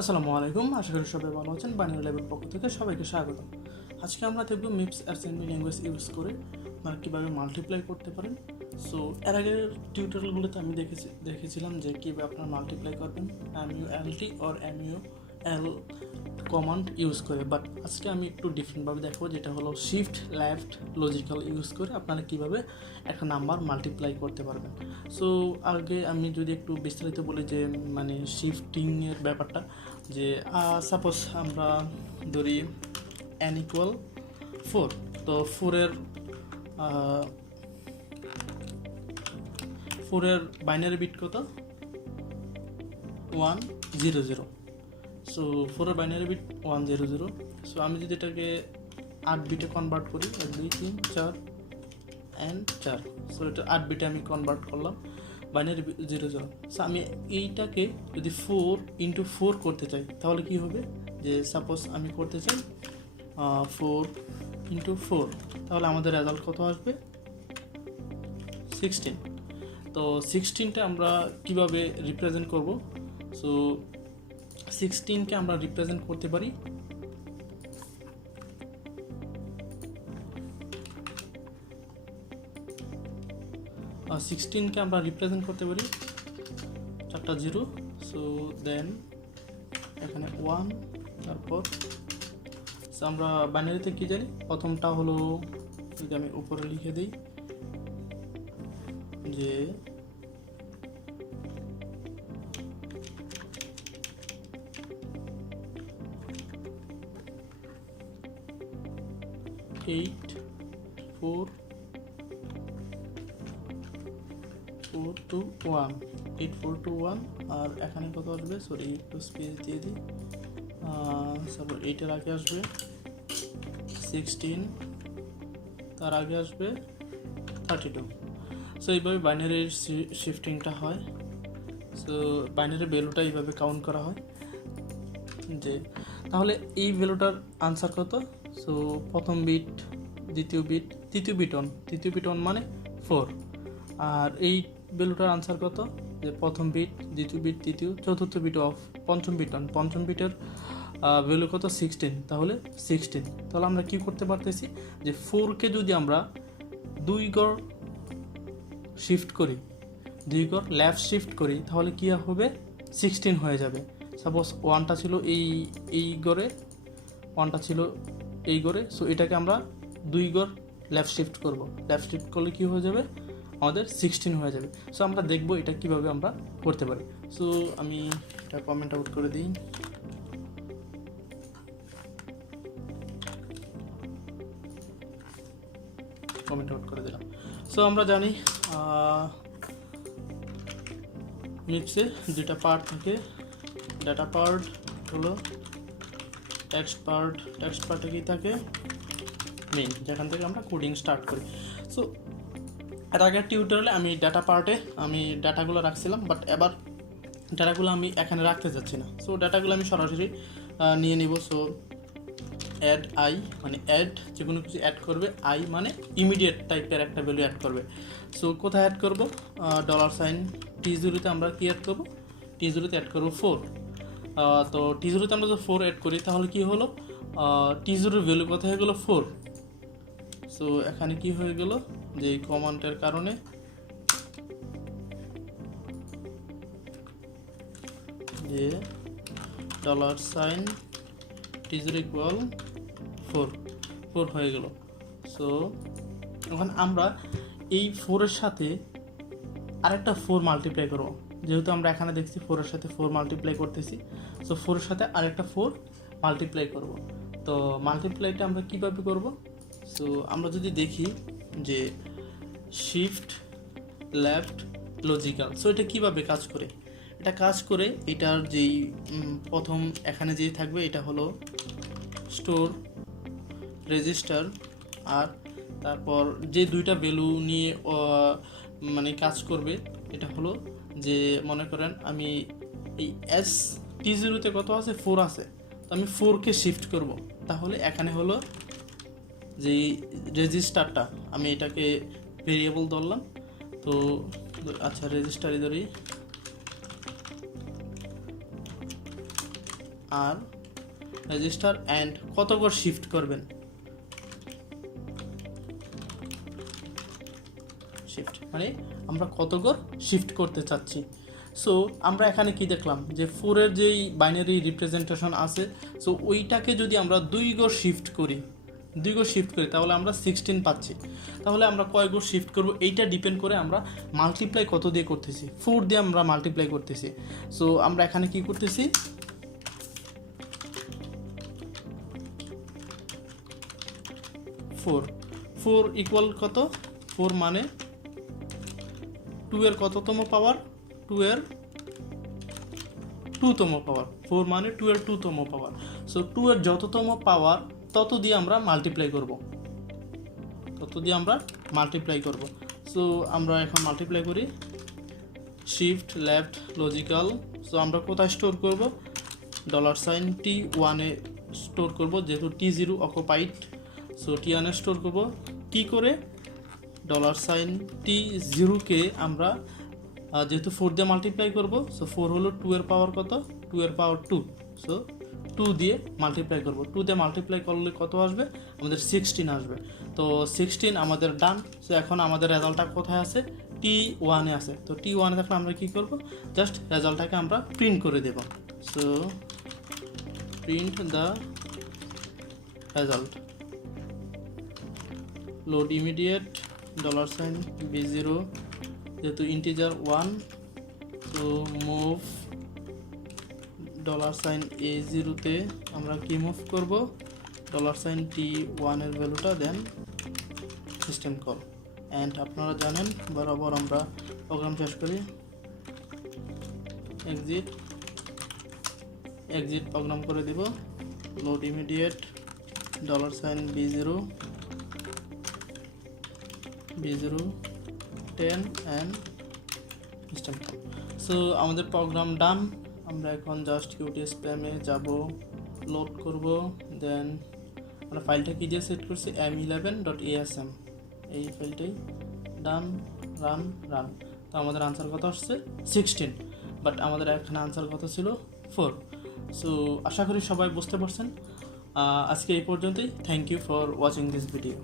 আসসালামু আলাইকুম, আশা করি সবাই ভালো আছেন। বানিয়ার ল্যাবের পক্ষ থেকে সবাইকে স্বাগত। আজকে আমরা দেখব মিপস অ্যাসেম্বলি ল্যাঙ্গুয়েজ ইউজ করে আপনারা কীভাবে মাল্টিপ্লাই করতে পারেন। সো এর আগের টিউটোরিয়ালগুলোতে আমি দেখেছিলাম যে কীভাবে আপনারা মাল্টিপ্লাই করবেন MULT or MUL command use করে, বাট আজকে আমি একটু ডিফারেন্টভাবে দেখবো, যেটা হলো শিফট লেফট লজিক্যাল ইউজ করে আপনারা কীভাবে একটা নাম্বার মাল্টিপ্লাই করতে পারবেন। সো আগে আমি যদি একটু বিস্তারিত বলি যে মানে শিফটিংয়ের ব্যাপারটা, যে সাপোজ আমরা ধরি n ইকুয়াল 4, তো ফোরের বাইনারি বিট কত? 100। সো ফোরের বাইনারি বিট 100। সো আমি যদি এটাকে 8 বিটে কনভার্ট করি, 1 2 3 4 and 4, সো এটা 8 বিটে আমি কনভার্ট করলাম বাইনারি 00। সো আমি এইটাকে যদি 4 into 4 করতে চাই তাহলে কি হবে, যে সাপোজ আমি করতে চাই 4 into 4, তাহলে আমাদের রেজাল্ট কত আসবে? 16। তো 16টা আমরা কিভাবে রিপ্রেজেন্ট করব? সো 16কে আমরা রিপ্রেজেন্ট করতে পারি 4টা 0। সো দেন এখানে 1, তারপর সো আমরা বাইনারিতে কি জানি, প্রথমটা হলো, যদি আমি উপরে লিখে দিই যে এইট ফোর টু ওয়ান, আর এখানে কত আসবে? সরি, একটু স্পেস দিয়ে দিই। তারপর 8-এর আগে আসবে 16, তার আগে আসবে 32। সো এইভাবে বাইনারির শিফটিংটা হয়। সো বাইনারি ভ্যালুটা এইভাবে কাউন্ট করা হয়, যে তাহলে এই ভ্যালুটার আনসার কত? সো প্রথম বিট, দ্বিতীয় বিট, তৃতীয় বিট অন মানে 4, আর এই ভ্যালুটার আনসার কত? যে প্রথম বিট, দ্বিতীয় বিট, তৃতীয়, চতুর্থ বিট অফ, পঞ্চম বিট অন, পঞ্চম বিটের ভ্যালু কত? 16, তাহলে 16। তাহলে আমরা কি করতে পারতেছি, যে 4কে যদি আমরা 2 গড় শিফট করি, 2 গড় লেফট শিফট করি, তাহলে কি হবে? 16 হয়ে যাবে। সাপোজ 1টা ছিল এই গড়ে, 1টা ছিল এই গড়ে, সো এটাকে আমরা 2 গড় লেফট শিফট করব। লেফট শিফট করলে কি হয়ে যাবে? আমাদের 16 হয়ে যাবে। সো আমরা দেখবো এটা কিভাবে আমরা করতে পারি। সো আমি এটা কমেন্ট আউট করে দিই। কমেন্ট আউট করে দিলাম। সো আমরা জানি মিপসে দুটা পার্ট থাকে। ডাটা পার্ট হলো টেক্সট পার্টে কি থাকে? মেইন, যেখান থেকে আমরা কোডিং স্টার্ট করি। সো এর আগের টিউটোরিয়ালে আমি ডাটা পার্টে আমি ডাটাগুলো রাখছিলাম, বাট এবার ডাটাগুলো আমি এখানে রাখতে চাচ্ছি না। সো ডাটাগুলো আমি সরাসরি নিয়ে নিব। সো অ্যাড আই মানে অ্যাড, যে কোনো কিছু অ্যাড করবে, আই মানে ইমিডিয়েট টাইপের একটা ভ্যালু অ্যাড করবে। সো কোথায় অ্যাড করব? $T0তে আমরা কি অ্যাড করব? T0তে অ্যাড করব 4। তো T0তে আমরা যদি 4 অ্যাড করি, তাহলে কি হলো? T0 এর ভ্যালু কত হয়ে গেল? 4। সো এখানে কি হয়ে গেল, যে এই কমান্ডের কারণে যে $T0 ইকুয়াল 4 হয়ে গেল। সো এখন আমরা এই 4-এর সাথে আরেকটা 4 মাল্টিপ্লাই করব, যেহেতু আমরা এখানে দেখছি 4-এর সাথে 4 মাল্টিপ্লাই করতেছি। সো 4-এর সাথে আরেকটা 4 মাল্টিপ্লাই করব। তো মাল্টিপ্লাইটা আমরা কীভাবে করব? সো আমরা যদি দেখি যে শিফট লেফট লজিক্যাল, সো এটা কীভাবে কাজ করে? এটা কাজ করে, এটার যেই প্রথম এখানে যেই থাকবে, এটা হলো স্টোর রেজিস্টার, আর তারপর যে দুইটা ভ্যালু নিয়ে মানে কাজ করবে, এটা হলো যে মনে করেন আমি এই T0তে কত আছে? 4 আছে, তো আমি 4কে শিফট করব। তাহলে এখানে হলো যে রেজিস্টারটা, আমি এটাকে ভেরিয়েবল ধরলাম। তো আচ্ছা, রেজিস্টারই ধরি। আর রেজিস্টার অ্যান্ড কত করে শিফট করবেন, শিফট মানে আমরা কত করে শিফট করতে চাচ্ছি। সো আমরা এখানে কি দেখলাম যে 4-এর যেই বাইনারি রিপ্রেজেন্টেশন আছে, সো ওইটাকে যদি আমরা 2 গড় শিফট করি তাহলে আমরা 16 পাচ্ছি। তাহলে আমরা কয় গড় শিফট করব এইটা ডিপেন্ড করে আমরা মাল্টিপ্লাই কত দিয়ে করতেছি, 4 দিয়ে আমরা মাল্টিপ্লাই করতেছি। সো আমরা এখানে কি করতেছি, 4 ইকুয়াল কত, 4 মানে 2 এর কততম পাওয়ার, 2 এর 2তম পাওয়ার, 4 মানে 2 এর 2তম পাওয়ার। সো 2 এর যততম পাওয়ার তত দিয়ে আমরা মাল্টিপ্লাই করব, সো আমরা এখন মাল্টিপ্লাই করি, শিফট লেফট লজিক্যাল। সো আমরা কোথায় স্টোর করব, $T1 এ স্টোর করব, যেহেতু T0 অকুপাইড। সো T1 এ স্টোর করব কি করে, $T0 কে আমরা যেহেতু 4 দিয়ে মাল্টিপ্লাই করব, সো 4 হলো 2 এর পাওয়ার কত, 2 এর পাওয়ার 2, সো 2 দিয়ে মাল্টিপ্লাই করব, 2 দিয়ে মাল্টিপ্লাই করলে কত আসবে, আমাদের 16 আসবে। তো 16 আমাদের ডান। সো এখন আমাদের রেজাল্টটা কোথায় আছে, T1 এ আছে। তো T1 এ দেখলে আমরা কি করব, জাস্ট রেজাল্টটাকে আমরা প্রিন্ট করে দেব। So print the result, load immediate $B0, যেহেতু ইন্টিজার 1, তো মুভ $A0 তে আমরা কি মুভ করব, $T1 এর ভ্যালুটা, দেন সিস্টেম কল। অ্যান্ড আপনারা জানেন বরাবর আমরা প্রোগ্রাম শেষ করি, এক্সিট প্রোগ্রাম করে দিব, load immediate $B0 10 and system call. So আমাদের প্রোগ্রাম ডান। আমরা এখন জাস্ট কিউটি স্প্যামে যাব, লোড করব, দেন আমরা ফাইলটা কি দিয়ে সেট করছি, m11.asm, এই ফাইলটাই, ডান, রান। তো আমাদের আনসার কত আসছে 16, বাট আমাদের এখানে আনসার কত ছিল 4। সো আশা করি সবাই বুঝতে পারছেন। আজকে এই পর্যন্তই। Thank you for watching this video.